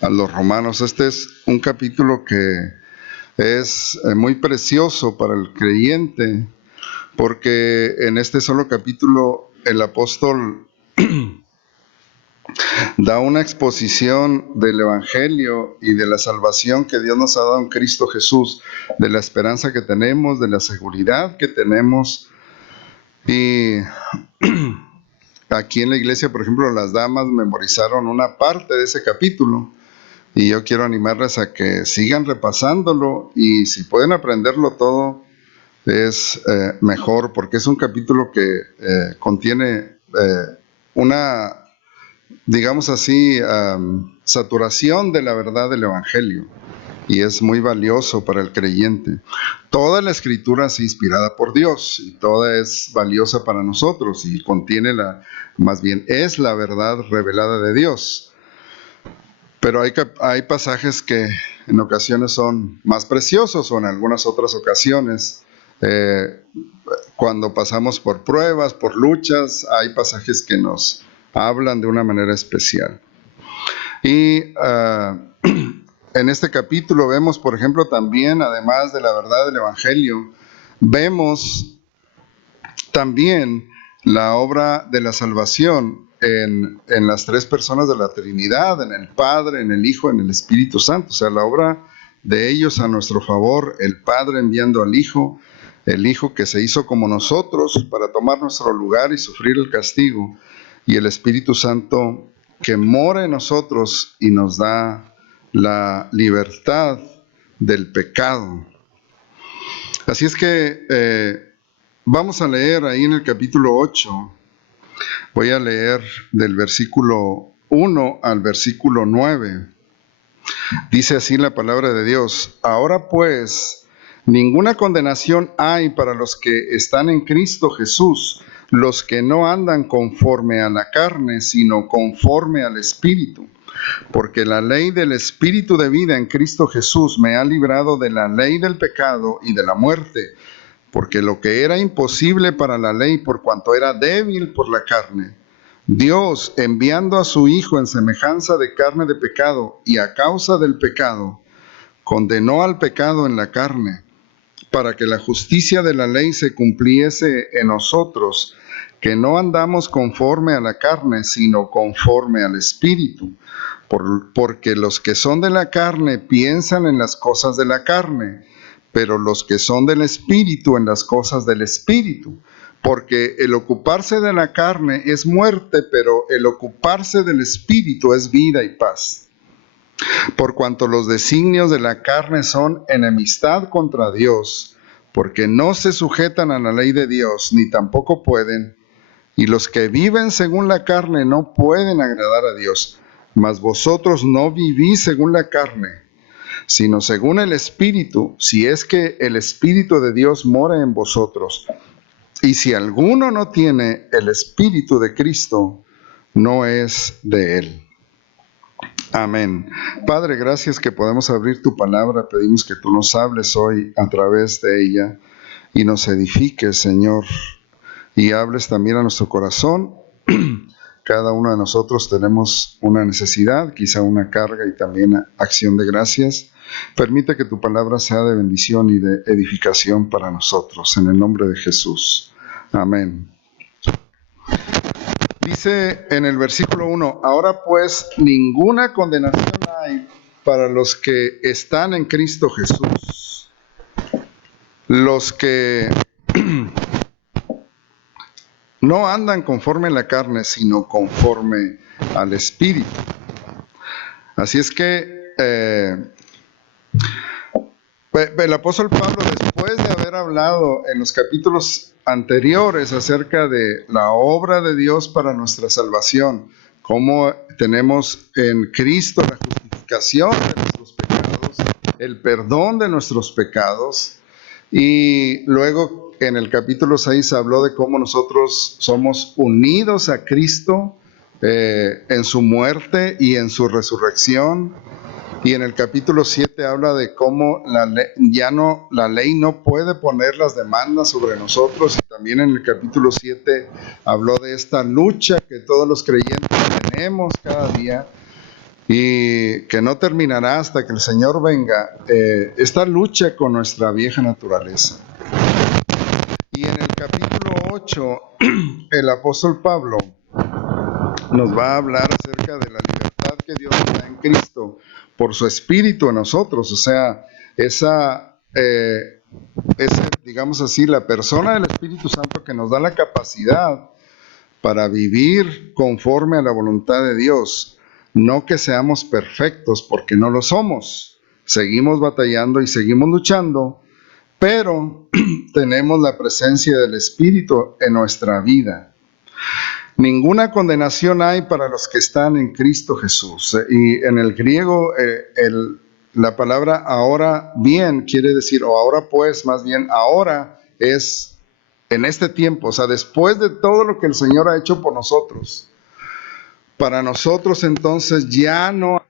a los romanos. Este es un capítulo que es muy precioso para el creyente, porque en este solo capítulo el apóstol da una exposición del Evangelio y de la salvación que Dios nos ha dado en Cristo Jesús, de la esperanza que tenemos, de la seguridad que tenemos. Y aquí en la iglesia, por ejemplo, las damas memorizaron una parte de ese capítulo y yo quiero animarles a que sigan repasándolo, y si pueden aprenderlo todo es mejor, porque es un capítulo que contiene una, digamos así, saturación de la verdad del Evangelio, y es muy valioso para el creyente. Toda la escritura es inspirada por Dios y toda es valiosa para nosotros, y contiene más bien es la verdad revelada de Dios. Pero hay pasajes que en ocasiones son más preciosos, o en algunas otras ocasiones, cuando pasamos por pruebas, por luchas, hay pasajes que nos hablan de una manera especial. Y en este capítulo vemos, por ejemplo, también, además de la verdad del Evangelio, vemos también la obra de la salvación en las tres personas de la Trinidad, en el Padre, en el Hijo, en el Espíritu Santo. O sea, la obra de ellos a nuestro favor, el Padre enviando al Hijo, el Hijo que se hizo como nosotros para tomar nuestro lugar y sufrir el castigo, y el Espíritu Santo que mora en nosotros y nos da la libertad del pecado. Así es que vamos a leer ahí en el capítulo 8, voy a leer del versículo 1 al versículo 9. Dice así la palabra de Dios: Ahora pues, ninguna condenación hay para los que están en Cristo Jesús, los que no andan conforme a la carne, sino conforme al Espíritu. Porque la ley del Espíritu de vida en Cristo Jesús me ha librado de la ley del pecado y de la muerte. Porque lo que era imposible para la ley, por cuanto era débil por la carne, Dios, enviando a su Hijo en semejanza de carne de pecado, y a causa del pecado, condenó al pecado en la carne, para que la justicia de la ley se cumpliese en nosotros, que no andamos conforme a la carne, sino conforme al Espíritu. Porque los que son de la carne piensan en las cosas de la carne, pero los que son del Espíritu en las cosas del Espíritu. Porque el ocuparse de la carne es muerte, pero el ocuparse del Espíritu es vida y paz. Por cuanto los designios de la carne son enemistad contra Dios, porque no se sujetan a la ley de Dios, ni tampoco pueden, y los que viven según la carne no pueden agradar a Dios. Mas vosotros no vivís según la carne, sino según el Espíritu, si es que el Espíritu de Dios mora en vosotros. Y si alguno no tiene el Espíritu de Cristo, no es de él. Amén. Padre, gracias que podemos abrir tu palabra. Pedimos que tú nos hables hoy a través de ella y nos edifiques, Señor, y hables también a nuestro corazón. Cada uno de nosotros tenemos una necesidad, quizá una carga y también acción de gracias. Permite que tu palabra sea de bendición y de edificación para nosotros, en el nombre de Jesús. Amén. Dice en el versículo 1, ahora pues ninguna condenación hay para los que están en Cristo Jesús, los que no andan conforme a la carne, sino conforme al Espíritu. Así es que el apóstol Pablo, después de haber hablado en los capítulos anteriores acerca de la obra de Dios para nuestra salvación, cómo tenemos en Cristo la justificación de nuestros pecados, el perdón de nuestros pecados, y luego en el capítulo 6 habló de cómo nosotros somos unidos a Cristo en su muerte y en su resurrección. Y en el capítulo 7 habla de cómo la ley no puede poner las demandas sobre nosotros. Y también en el capítulo 7 habló de esta lucha que todos los creyentes tenemos cada día y que no terminará hasta que el Señor venga, esta lucha con nuestra vieja naturaleza. Y en el capítulo 8, el apóstol Pablo nos va a hablar acerca de la libertad que Dios nos da en Cristo por su Espíritu en nosotros. O sea, digamos así, la persona del Espíritu Santo que nos da la capacidad para vivir conforme a la voluntad de Dios. No que seamos perfectos, porque no lo somos. Seguimos batallando y seguimos luchando, pero tenemos la presencia del Espíritu en nuestra vida. Ninguna condenación hay para los que están en Cristo Jesús. Y en el griego, la palabra ahora bien quiere decir, o ahora pues, más bien ahora es en este tiempo, o sea, después de todo lo que el Señor ha hecho por nosotros. Para nosotros entonces ya no.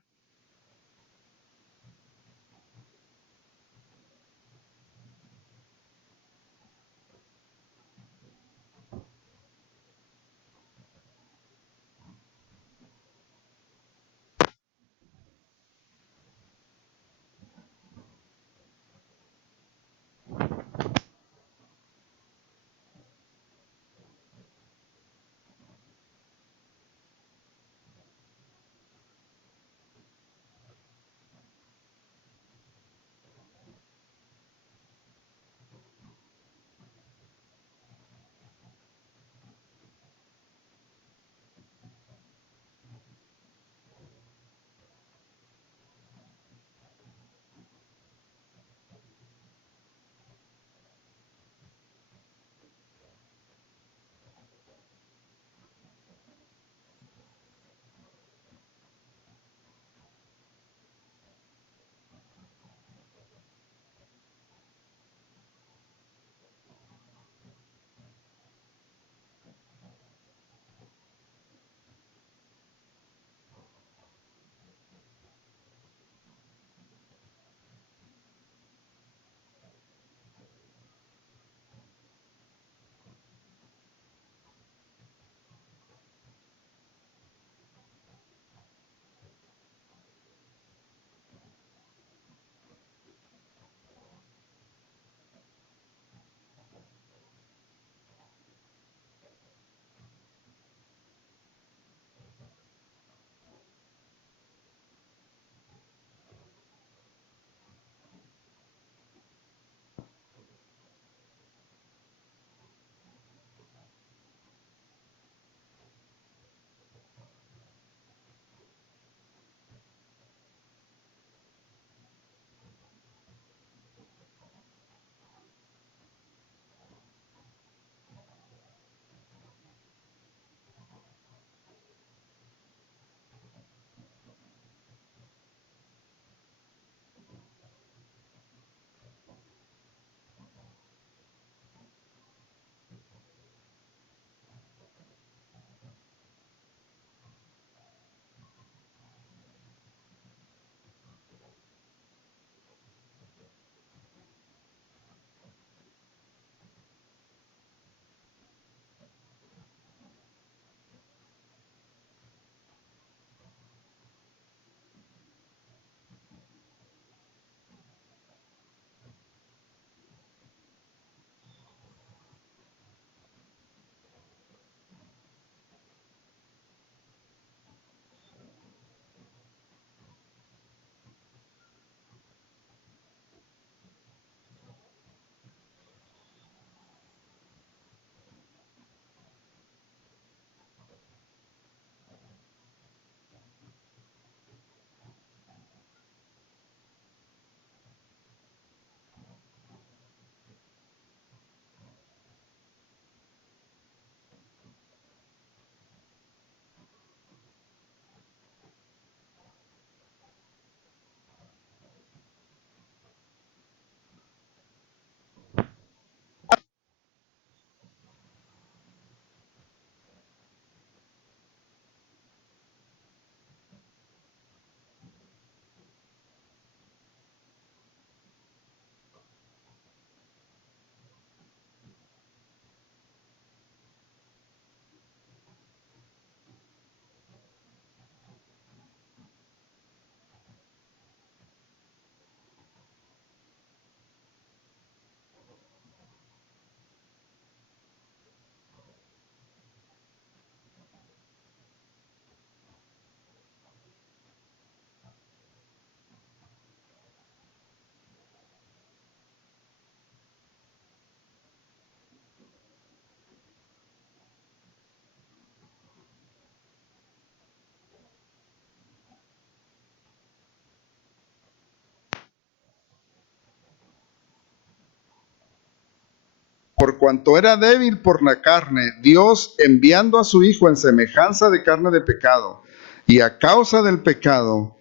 por cuanto era débil por la carne, Dios, enviando a su Hijo en semejanza de carne de pecado, y a causa del pecado,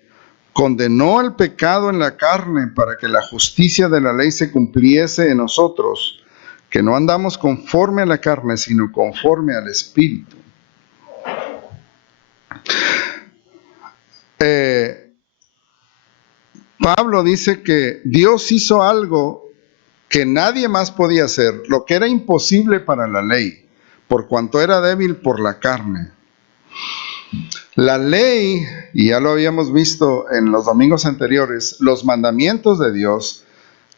condenó el pecado en la carne para que la justicia de la ley se cumpliese en nosotros, que no andamos conforme a la carne, sino conforme al Espíritu. Pablo dice que Dios hizo algo que nadie más podía hacer, lo que era imposible para la ley, por cuanto era débil por la carne. La ley, y ya lo habíamos visto en los domingos anteriores, los mandamientos de Dios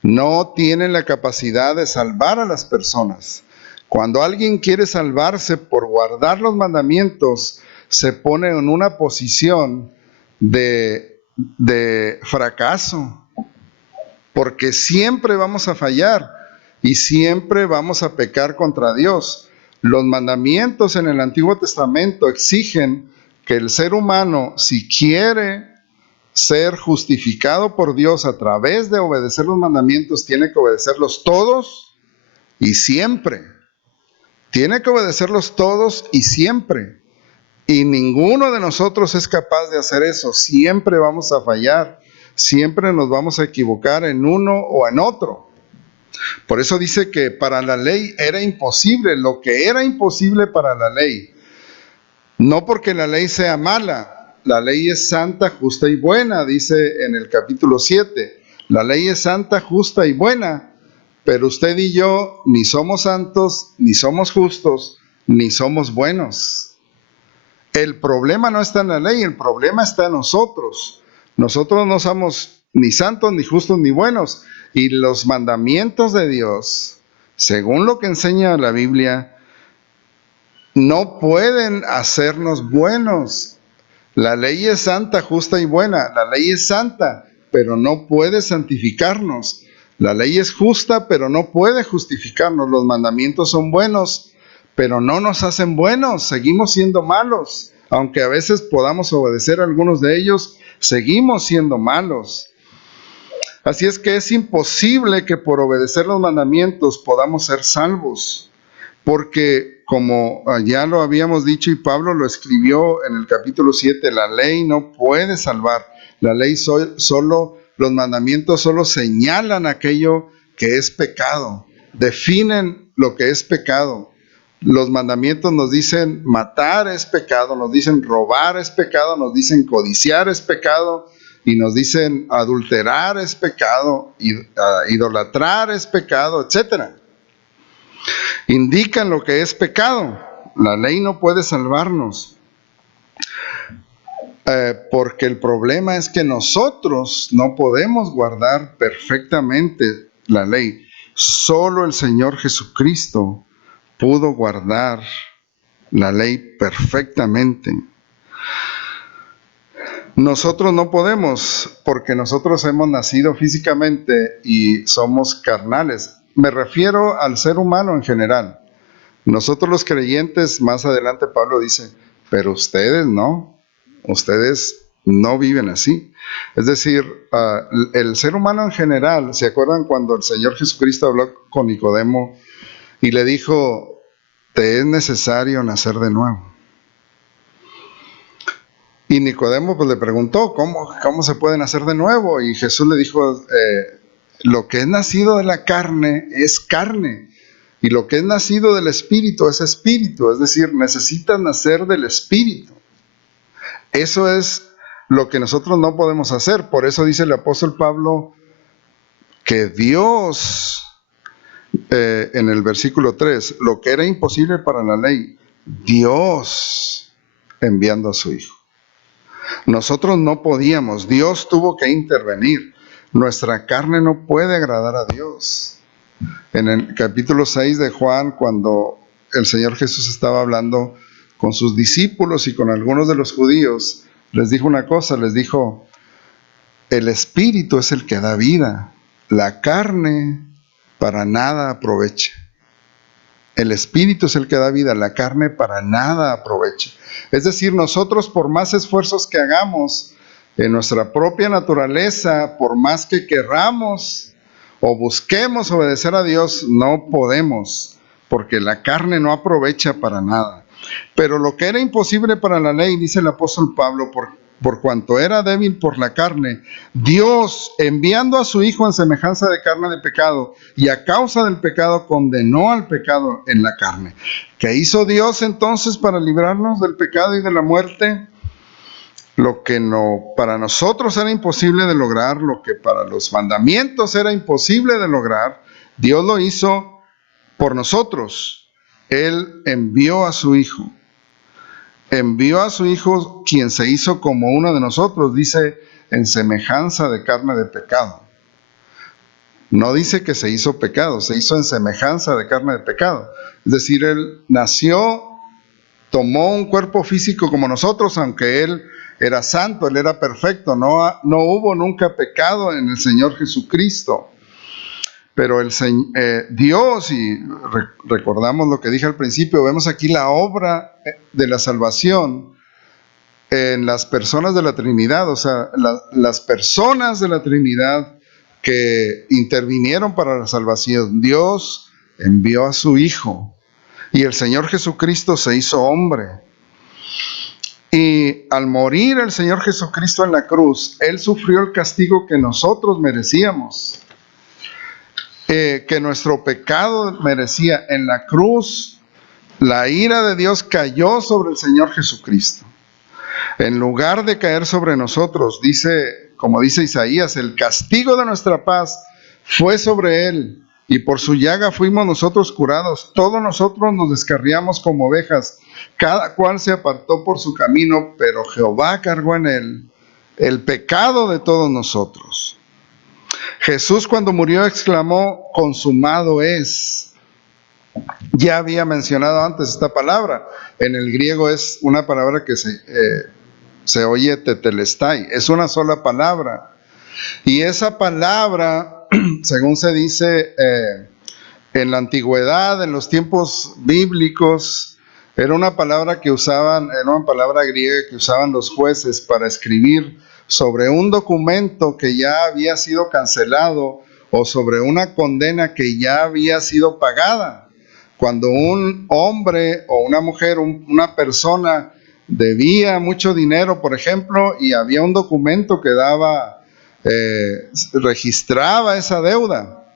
no tienen la capacidad de salvar a las personas. Cuando alguien quiere salvarse por guardar los mandamientos, se pone en una posición de fracaso, porque siempre vamos a fallar y siempre vamos a pecar contra Dios. Los mandamientos en el Antiguo Testamento exigen que el ser humano, si quiere ser justificado por Dios a través de obedecer los mandamientos, tiene que obedecerlos todos y siempre. Tiene que obedecerlos todos y siempre. Y ninguno de nosotros es capaz de hacer eso. Siempre vamos a fallar. Siempre nos vamos a equivocar en uno o en otro. Por eso dice que para la ley era imposible, lo que era imposible para la ley. No porque la ley sea mala, la ley es santa, justa y buena, dice en el capítulo 7. La ley es santa, justa y buena, pero usted y yo ni somos santos, ni somos justos, ni somos buenos. El problema no está en la ley, el problema está en nosotros. Nosotros no somos ni santos, ni justos, ni buenos. Y los mandamientos de Dios, según lo que enseña la Biblia, no pueden hacernos buenos. La ley es santa, justa y buena. La ley es santa, pero no puede santificarnos. La ley es justa, pero no puede justificarnos. Los mandamientos son buenos, pero no nos hacen buenos. Seguimos siendo malos. Aunque a veces podamos obedecer a algunos de ellos, seguimos siendo malos. Así es que es imposible que por obedecer los mandamientos podamos ser salvos. Porque, como ya lo habíamos dicho y Pablo lo escribió en el capítulo 7, la ley no puede salvar. La ley los mandamientos solo señalan aquello que es pecado, definen lo que es pecado. Los mandamientos nos dicen matar es pecado, nos dicen robar es pecado, nos dicen codiciar es pecado, y nos dicen adulterar es pecado, idolatrar es pecado, etcétera. Indican lo que es pecado. La ley no puede salvarnos. Porque el problema es que nosotros no podemos guardar perfectamente la ley. Solo el Señor Jesucristo pudo guardar la ley perfectamente. Nosotros no podemos, porque nosotros hemos nacido físicamente y somos carnales. Me refiero al ser humano en general. Nosotros los creyentes, más adelante Pablo dice, pero ustedes no viven así. Es decir, el ser humano en general, ¿se acuerdan cuando el Señor Jesucristo habló con Nicodemo y le dijo, te es necesario nacer de nuevo? Y Nicodemo pues le preguntó, ¿cómo se puede nacer de nuevo? Y Jesús le dijo, lo que es nacido de la carne es carne, y lo que es nacido del Espíritu es espíritu. Es decir, necesitas nacer del Espíritu. Eso es lo que nosotros no podemos hacer. Por eso dice el apóstol Pablo que Dios, en el versículo 3, lo que era imposible para la ley, Dios enviando a su Hijo. Nosotros no podíamos, Dios tuvo que intervenir. Nuestra carne no puede agradar a Dios. En el capítulo 6 de Juan, cuando el Señor Jesús estaba hablando con sus discípulos y con algunos de los judíos, les dijo una cosa, les dijo, el Espíritu es el que da vida, la carne para nada aprovecha. El Espíritu es el que da vida, la carne para nada aprovecha. Es decir, nosotros por más esfuerzos que hagamos en nuestra propia naturaleza, por más que querramos o busquemos obedecer a Dios, no podemos, porque la carne no aprovecha para nada. Pero lo que era imposible para la ley, dice el apóstol Pablo, por cuanto era débil por la carne, Dios, enviando a su Hijo en semejanza de carne de pecado, y a causa del pecado condenó al pecado en la carne. ¿Qué hizo Dios entonces para librarnos del pecado y de la muerte? Lo que para nosotros era imposible de lograr, lo que para los mandamientos era imposible de lograr, Dios lo hizo por nosotros. Él envió a su Hijo. Envió a su Hijo, quien se hizo como uno de nosotros, dice, en semejanza de carne de pecado. No dice que se hizo pecado, se hizo en semejanza de carne de pecado. Es decir, Él nació, tomó un cuerpo físico como nosotros, aunque Él era santo, Él era perfecto, no hubo nunca pecado en el Señor Jesucristo. Pero Dios, y recordamos lo que dije al principio, vemos aquí la obra de la salvación en las personas de la Trinidad, o sea, las personas de la Trinidad que intervinieron para la salvación. Dios envió a su Hijo y el Señor Jesucristo se hizo hombre. Y al morir el Señor Jesucristo en la cruz, Él sufrió el castigo que nosotros merecíamos. Que nuestro pecado merecía. En la cruz, la ira de Dios cayó sobre el Señor Jesucristo. En lugar de caer sobre nosotros, como dice Isaías, el castigo de nuestra paz fue sobre Él, y por su llaga fuimos nosotros curados. Todos nosotros nos descarriamos como ovejas, cada cual se apartó por su camino, pero Jehová cargó en Él el pecado de todos nosotros. Jesús, cuando murió, exclamó: consumado es. Ya había mencionado antes esta palabra. En el griego es una palabra que se oye tetelestai. Es una sola palabra. Y esa palabra, según se dice en la antigüedad, en los tiempos bíblicos, era una palabra griega que usaban los jueces para escribir sobre un documento que ya había sido cancelado o sobre una condena que ya había sido pagada. Cuando un hombre o una mujer, una persona debía mucho dinero, por ejemplo, y había un documento que registraba esa deuda.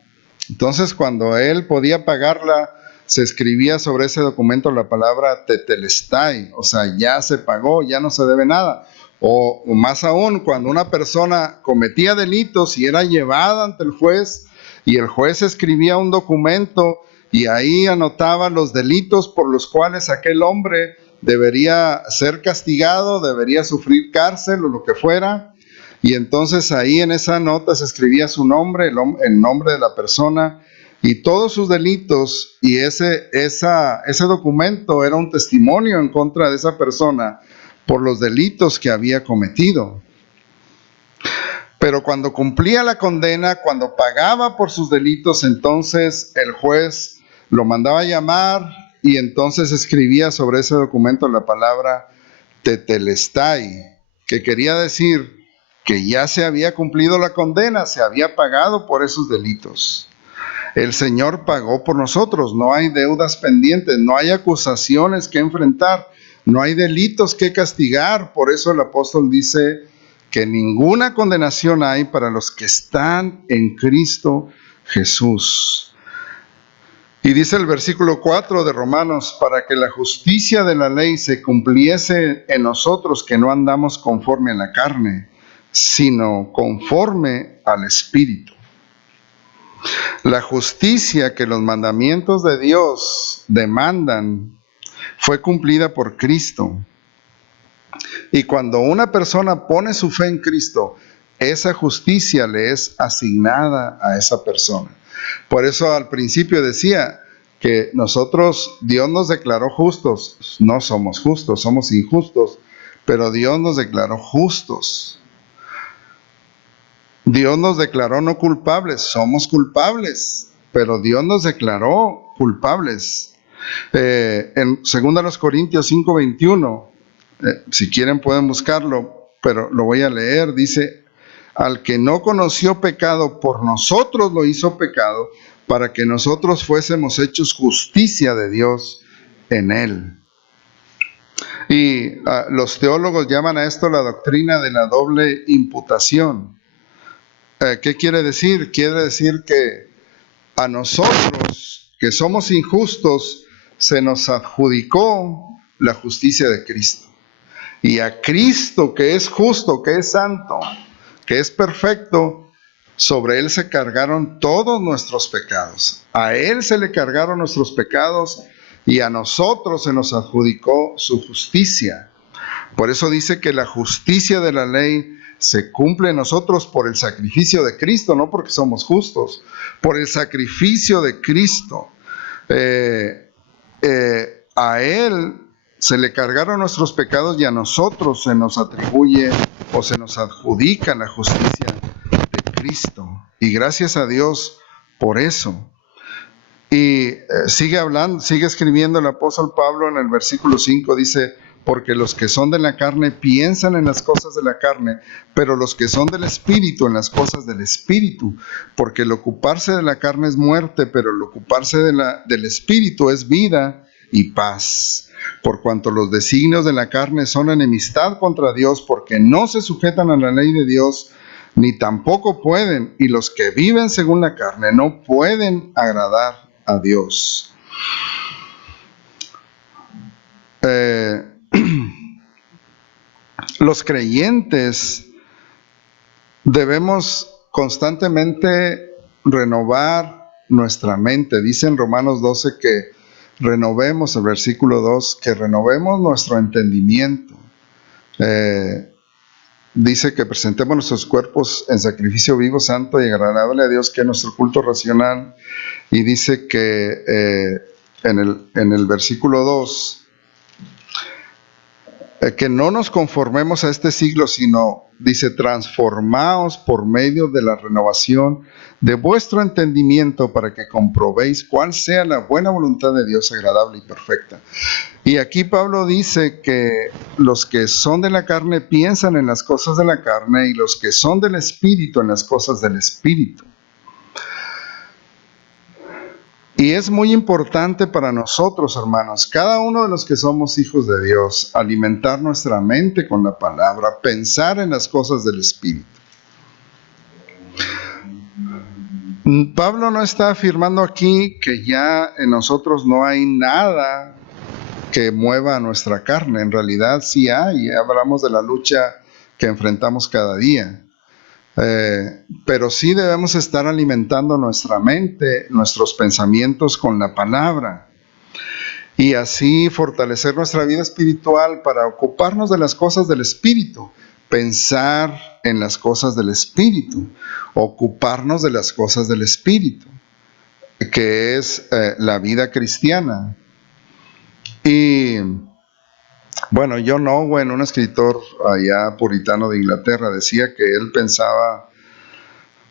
Entonces, cuando él podía pagarla, se escribía sobre ese documento la palabra tetelestai, o sea, ya se pagó, ya no se debe nada. O más aún, cuando una persona cometía delitos y era llevada ante el juez, y el juez escribía un documento y ahí anotaba los delitos por los cuales aquel hombre debería ser castigado, debería sufrir cárcel o lo que fuera. Y entonces ahí en esa nota se escribía su nombre, el nombre de la persona y todos sus delitos, y ese documento era un testimonio en contra de esa persona por los delitos que había cometido. Pero cuando cumplía la condena, cuando pagaba por sus delitos, entonces el juez lo mandaba a llamar y entonces escribía sobre ese documento la palabra tetelestai, que quería decir que ya se había cumplido la condena, se había pagado por esos delitos. El Señor pagó por nosotros, no hay deudas pendientes, no hay acusaciones que enfrentar, no hay delitos que castigar. Por eso el apóstol dice que ninguna condenación hay para los que están en Cristo Jesús. Y dice el versículo 4 de Romanos: para que la justicia de la ley se cumpliese en nosotros, que no andamos conforme a la carne, sino conforme al Espíritu. La justicia que los mandamientos de Dios demandan fue cumplida por Cristo. Y cuando una persona pone su fe en Cristo, esa justicia le es asignada a esa persona. Por eso al principio decía que Dios nos declaró justos. No somos justos, somos injustos, pero Dios nos declaró justos. Dios nos declaró no culpables, somos culpables, pero Dios nos declaró culpables. En 2 Corintios 5:21, si quieren pueden buscarlo, pero lo voy a leer, dice: al que no conoció pecado, por nosotros lo hizo pecado, para que nosotros fuésemos hechos justicia de Dios en él. Y los teólogos llaman a esto la doctrina de la doble imputación. ¿Qué quiere decir? Quiere decir que a nosotros, que somos injustos, se nos adjudicó la justicia de Cristo. Y a Cristo, que es justo, que es santo, que es perfecto, sobre él se cargaron todos nuestros pecados. A él se le cargaron nuestros pecados y a nosotros se nos adjudicó su justicia. Por eso dice que la justicia de la ley se cumple en nosotros por el sacrificio de Cristo, no porque somos justos, por el sacrificio de Cristo. A él se le cargaron nuestros pecados y a nosotros se nos atribuye o se nos adjudica la justicia de Cristo. Y gracias a Dios por eso. Y sigue escribiendo el apóstol Pablo en el versículo 5, dice: porque los que son de la carne piensan en las cosas de la carne, pero los que son del Espíritu en las cosas del Espíritu. Porque el ocuparse de la carne es muerte, pero el ocuparse del Espíritu es vida y paz. Por cuanto los designios de la carne son enemistad contra Dios, porque no se sujetan a la ley de Dios, ni tampoco pueden, y los que viven según la carne no pueden agradar a Dios. Los creyentes debemos constantemente renovar nuestra mente. Dice en Romanos 12 que renovemos, el versículo 2, que renovemos nuestro entendimiento. Dice que presentemos nuestros cuerpos en sacrificio vivo, santo y agradable a Dios, que es nuestro culto racional. Y dice que en el versículo 2, que no nos conformemos a este siglo, sino, dice, transformaos por medio de la renovación de vuestro entendimiento, para que comprobéis cuál sea la buena voluntad de Dios, agradable y perfecta. Y aquí Pablo dice que los que son de la carne piensan en las cosas de la carne, y los que son del Espíritu en las cosas del Espíritu. Y es muy importante para nosotros, hermanos, cada uno de los que somos hijos de Dios, alimentar nuestra mente con la palabra, pensar en las cosas del Espíritu. Pablo no está afirmando aquí que ya en nosotros no hay nada que mueva a nuestra carne. En realidad sí hay. Hablamos de la lucha que enfrentamos cada día. Pero sí debemos estar alimentando nuestra mente, nuestros pensamientos con la palabra, y así fortalecer nuestra vida espiritual para ocuparnos de las cosas del Espíritu, pensar en las cosas del Espíritu, ocuparnos de las cosas del Espíritu, que es la vida cristiana. Y bueno, John Owen, un escritor allá puritano de Inglaterra, decía que él pensaba,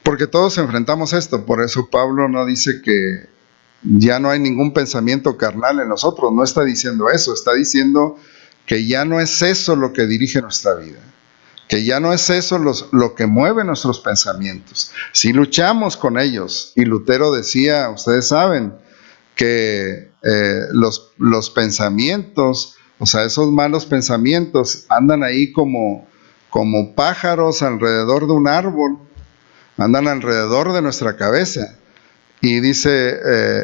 porque todos enfrentamos esto, por eso Pablo no dice que ya no hay ningún pensamiento carnal en nosotros, no está diciendo eso, está diciendo que ya no es eso lo que dirige nuestra vida, que ya no es eso lo que mueve nuestros pensamientos. Si luchamos con ellos, y Lutero decía, ustedes saben, que los pensamientos, o sea, esos malos pensamientos andan ahí como pájaros alrededor de un árbol, andan alrededor de nuestra cabeza. Y dice,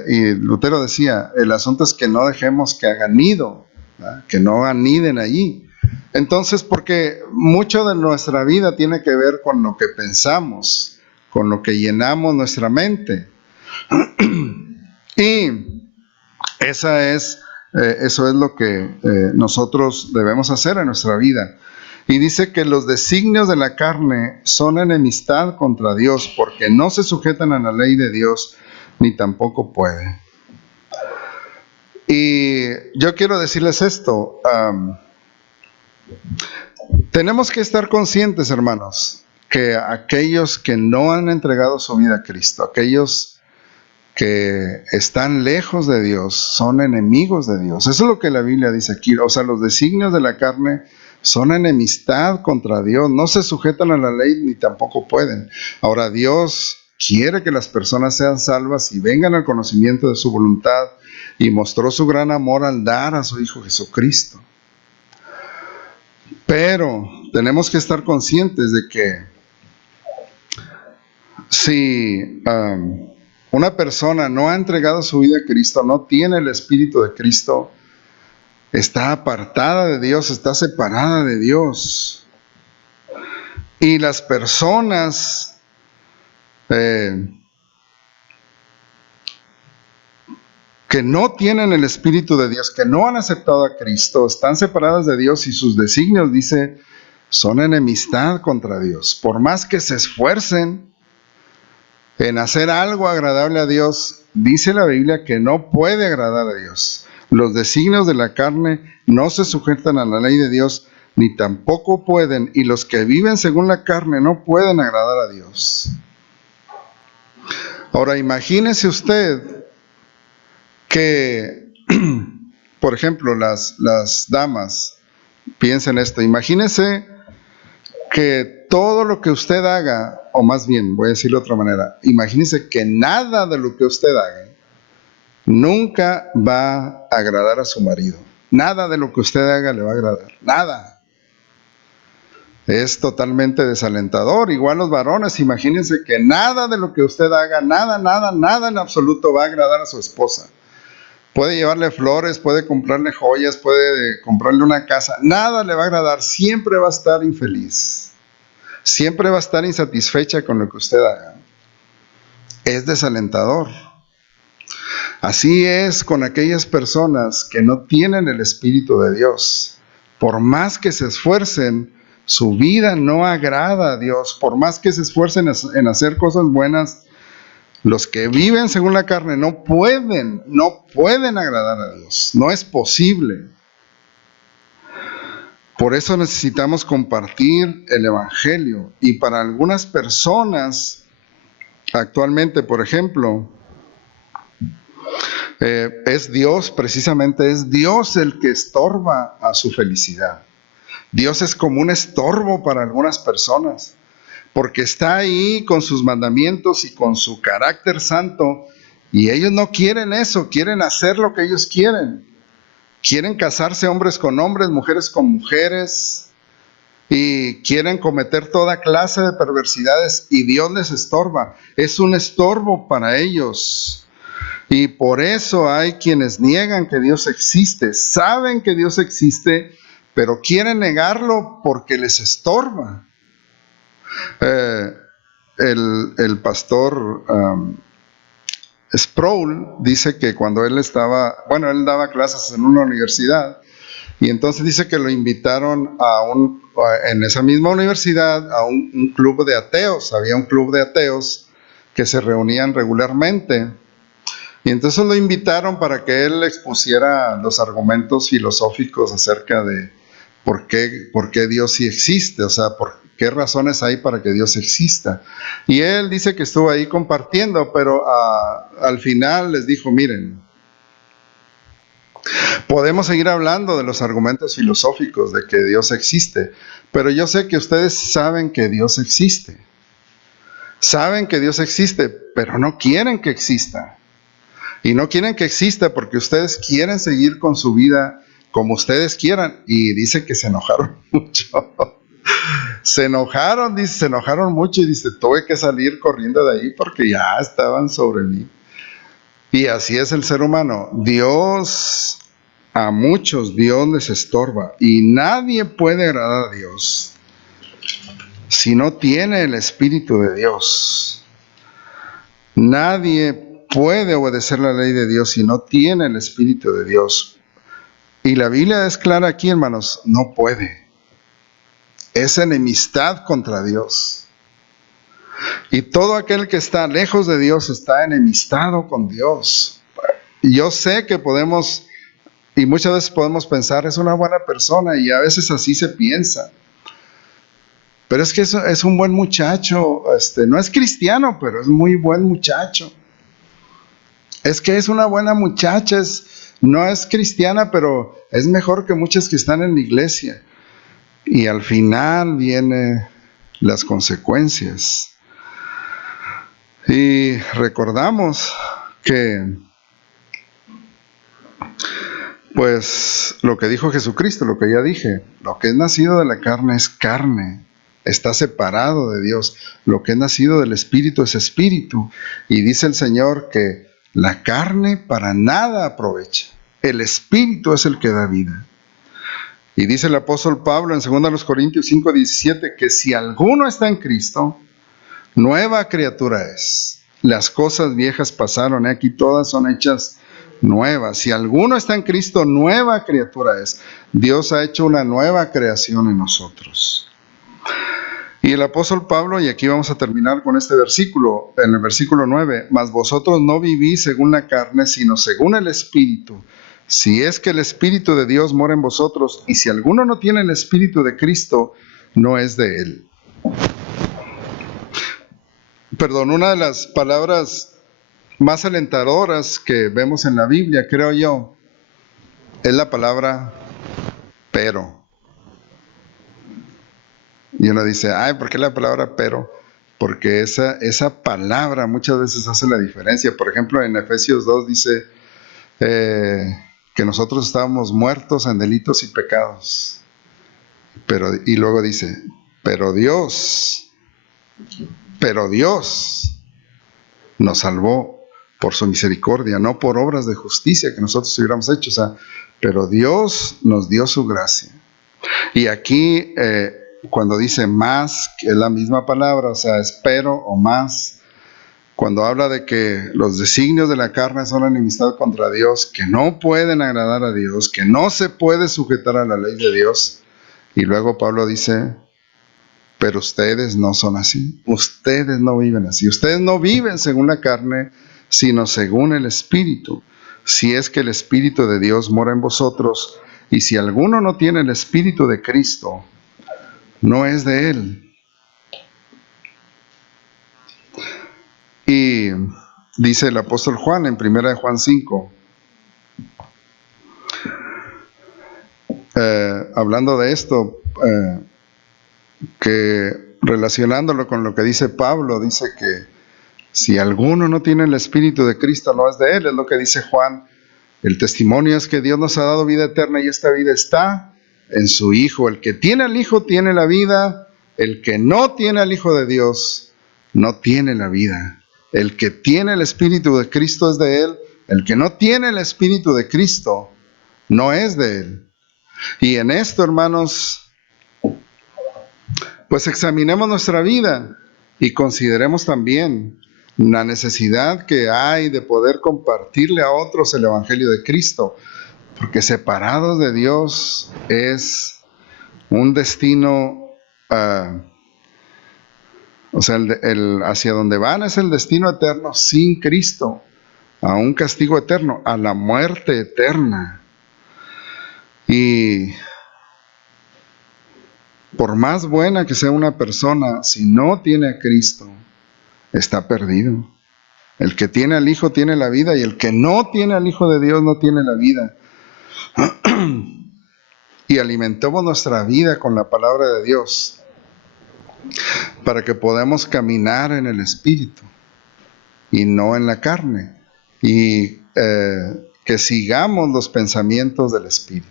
y Lutero decía, el asunto es que no dejemos que hagan nido, ¿verdad? Que no aniden allí. Entonces, porque mucho de nuestra vida tiene que ver con lo que pensamos, con lo que llenamos nuestra mente. Y eso es lo que nosotros debemos hacer en nuestra vida. Y dice que los designios de la carne son enemistad contra Dios, porque no se sujetan a la ley de Dios, ni tampoco pueden. Y yo quiero decirles esto, tenemos que estar conscientes, hermanos, que aquellos que no han entregado su vida a Cristo, aquellos que están lejos de Dios, son enemigos de Dios. Eso es lo que la Biblia dice aquí. O sea, los designios de la carne son enemistad contra Dios, no se sujetan a la ley ni tampoco pueden. Ahora, Dios quiere que las personas sean salvas y vengan al conocimiento de su voluntad, y mostró su gran amor al dar a su Hijo Jesucristo. Pero tenemos que estar conscientes de que si una persona no ha entregado su vida a Cristo, no tiene el Espíritu de Cristo, está apartada de Dios, está separada de Dios. Y las personas que no tienen el Espíritu de Dios, que no han aceptado a Cristo, están separadas de Dios, y sus designios, dice, son enemistad contra Dios. Por más que se esfuercen en hacer algo agradable a Dios, dice la Biblia que no puede agradar a Dios. Los designios de la carne no se sujetan a la ley de Dios, ni tampoco pueden, y los que viven según la carne no pueden agradar a Dios. Ahora, imagínese usted que, por ejemplo, las damas, piensen esto, imagínese que todo lo que usted haga, o más bien, voy a decirlo de otra manera, imagínese que nada de lo que usted haga nunca va a agradar a su marido. Nada de lo que usted haga le va a agradar, nada. Es totalmente desalentador. Igual los varones, imagínense que nada de lo que usted haga, nada en absoluto va a agradar a su esposa. Puede llevarle flores, puede comprarle joyas, puede comprarle una casa, nada le va a agradar, siempre va a estar infeliz. Siempre va a estar insatisfecha con lo que usted haga. Es desalentador. Así es con aquellas personas que no tienen el Espíritu de Dios. Por más que se esfuercen, su vida no agrada a Dios. Por más que se esfuercen en hacer cosas buenas, los que viven según la carne no pueden agradar a Dios. No es posible. Por eso necesitamos compartir el Evangelio. Y para algunas personas, actualmente, por ejemplo, es Dios, precisamente es Dios el que estorba a su felicidad. Dios es como un estorbo para algunas personas, porque está ahí con sus mandamientos y con su carácter santo, y ellos no quieren eso, quieren hacer lo que ellos quieren. Quieren casarse hombres con hombres, mujeres con mujeres, y quieren cometer toda clase de perversidades, y Dios les estorba. Es un estorbo para ellos. Y por eso hay quienes niegan que Dios existe, saben que Dios existe, pero quieren negarlo porque les estorba. El pastor Sproul dice que cuando él daba clases en una universidad, y entonces dice que lo invitaron en esa misma universidad a un club de ateos. Había un club de ateos que se reunían regularmente. Y entonces lo invitaron para que él expusiera los argumentos filosóficos acerca de por qué Dios sí existe, o sea, por qué razones hay para que Dios exista. Y él dice que estuvo ahí compartiendo, pero al final les dijo, miren, podemos seguir hablando de los argumentos filosóficos de que Dios existe, pero yo sé que ustedes saben que Dios existe. Saben que Dios existe, pero no quieren que exista. Y no quieren que exista porque ustedes quieren seguir con su vida como ustedes quieran. Y dice que se enojaron mucho. Se enojaron mucho, y dice, tuve que salir corriendo de ahí porque ya estaban sobre mí. Y así es el ser humano. A muchos Dios les estorba, y nadie puede agradar a Dios si no tiene el Espíritu de Dios. Nadie puede obedecer la ley de Dios si no tiene el Espíritu de Dios. Y la Biblia es clara aquí, hermanos, no puede. Es enemistad contra Dios. Y todo aquel que está lejos de Dios está enemistado con Dios. Y yo sé que podemos, y muchas veces podemos pensar, es una buena persona, y a veces así se piensa. Pero es que es un buen muchacho, no es cristiano, pero es muy buen muchacho. Es que es una buena muchacha, no es cristiana, pero es mejor que muchas que están en la iglesia. Y al final vienen las consecuencias. Y recordamos que, pues, lo que dijo Jesucristo, lo que ya dije, lo que es nacido de la carne es carne, está separado de Dios. Lo que es nacido del Espíritu es espíritu. Y dice el Señor que la carne para nada aprovecha. El Espíritu es el que da vida. Y dice el apóstol Pablo en 2 Corintios 5:17 que si alguno está en Cristo, nueva criatura es. Las cosas viejas pasaron, aquí todas son hechas nuevas. Si alguno está en Cristo, nueva criatura es. Dios ha hecho una nueva creación en nosotros. Y el apóstol Pablo, y aquí vamos a terminar con este versículo, en el versículo 9, mas vosotros no vivís según la carne, sino según el Espíritu. Si es que el Espíritu de Dios mora en vosotros, y si alguno no tiene el Espíritu de Cristo, no es de él. Perdón, una de las palabras más alentadoras que vemos en la Biblia, creo yo, es la palabra pero. Y uno dice, ay, ¿por qué la palabra pero? Porque esa palabra muchas veces hace la diferencia. Por ejemplo, en Efesios 2 dice que nosotros estábamos muertos en delitos y pecados. Y luego dice, pero Dios nos salvó por su misericordia, no por obras de justicia que nosotros hubiéramos hecho. O sea, pero Dios nos dio su gracia. Y aquí, cuando dice más, que es la misma palabra, o sea, espero o más, cuando habla de que los designios de la carne son enemistad contra Dios, que no pueden agradar a Dios, que no se puede sujetar a la ley de Dios. Y luego Pablo dice, pero ustedes no son así, ustedes no viven así, ustedes no viven según la carne, sino según el Espíritu. Si es que el Espíritu de Dios mora en vosotros, y si alguno no tiene el Espíritu de Cristo, no es de él. Y dice el apóstol Juan en 1 Juan 5, hablando de esto, que relacionándolo con lo que dice Pablo, dice que si alguno no tiene el Espíritu de Cristo, no es de él, es lo que dice Juan. El testimonio es que Dios nos ha dado vida eterna y esta vida está en su Hijo. El que tiene al Hijo tiene la vida, el que no tiene al Hijo de Dios no tiene la vida. El que tiene el Espíritu de Cristo es de él, el que no tiene el Espíritu de Cristo no es de él. Y en esto, hermanos, pues examinemos nuestra vida y consideremos también la necesidad que hay de poder compartirle a otros el Evangelio de Cristo, porque separados de Dios es un destino, o sea, hacia donde van es el destino eterno sin Cristo, a un castigo eterno, a la muerte eterna. Y por más buena que sea una persona, si no tiene a Cristo, está perdido. El que tiene al Hijo tiene la vida, y el que no tiene al Hijo de Dios no tiene la vida. Y alimentemos nuestra vida con la palabra de Dios para que podamos caminar en el Espíritu y no en la carne, y que sigamos los pensamientos del Espíritu.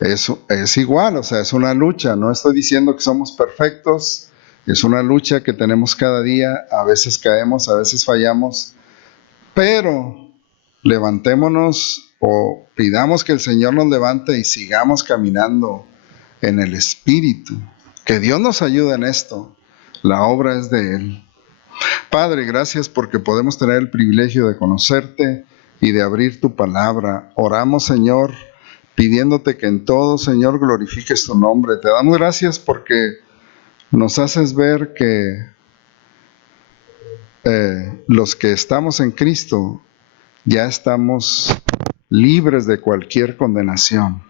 Eso es igual, o sea, es una lucha. No estoy diciendo que somos perfectos, es una lucha que tenemos cada día. A veces caemos, a veces fallamos, pero levantémonos o pidamos que el Señor nos levante y sigamos caminando en el Espíritu. Que Dios nos ayude en esto. La obra es de Él. Padre, gracias porque podemos tener el privilegio de conocerte y de abrir tu palabra. Oramos, Señor, pidiéndote que en todo, Señor, glorifiques tu nombre. Te damos gracias porque nos haces ver que los que estamos en Cristo ya estamos libres de cualquier condenación.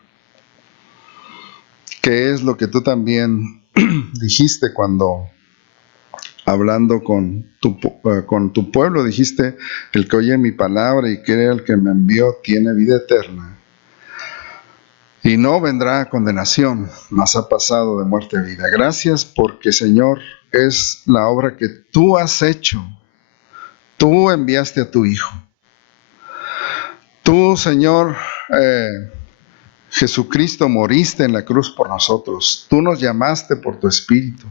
Que es lo que tú también dijiste cuando, hablando con tu pueblo, dijiste, el que oye mi palabra y cree al que me envió tiene vida eterna. y no vendrá condenación, mas ha pasado de muerte a vida. Gracias porque, Señor, es la obra que tú has hecho. Tú enviaste a tu Hijo. Tú, Señor, Jesucristo, moriste en la cruz por nosotros. Tú nos llamaste por tu Espíritu.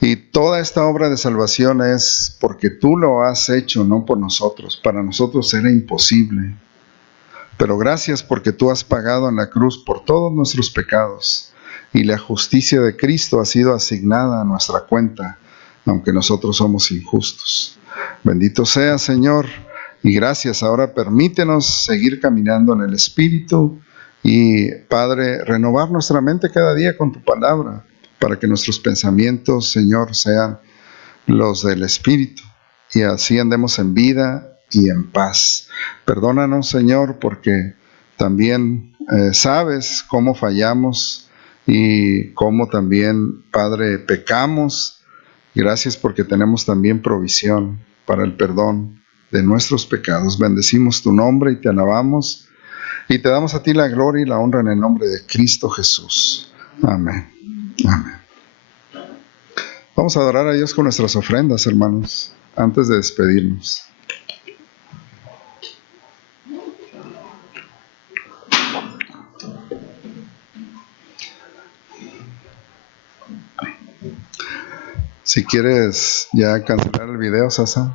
Y toda esta obra de salvación es porque tú lo has hecho, no por nosotros. Para nosotros era imposible. Pero gracias porque tú has pagado en la cruz por todos nuestros pecados. Y la justicia de Cristo ha sido asignada a nuestra cuenta, aunque nosotros somos injustos. Bendito sea, Señor, y gracias. Ahora permítenos seguir caminando en el Espíritu y, Padre, renovar nuestra mente cada día con tu palabra, para que nuestros pensamientos, Señor, sean los del Espíritu, y así andemos en vida y en paz. Perdónanos, Señor, porque también sabes cómo fallamos y cómo también, Padre, pecamos. Gracias porque tenemos también provisión para el perdón de nuestros pecados. Bendecimos tu nombre y te alabamos y te damos a ti la gloria y la honra en el nombre de Cristo Jesús. Amén. Amén. Vamos a adorar a Dios con nuestras ofrendas, hermanos, antes de despedirnos. Si quieres ya cancelar el video, Sasa.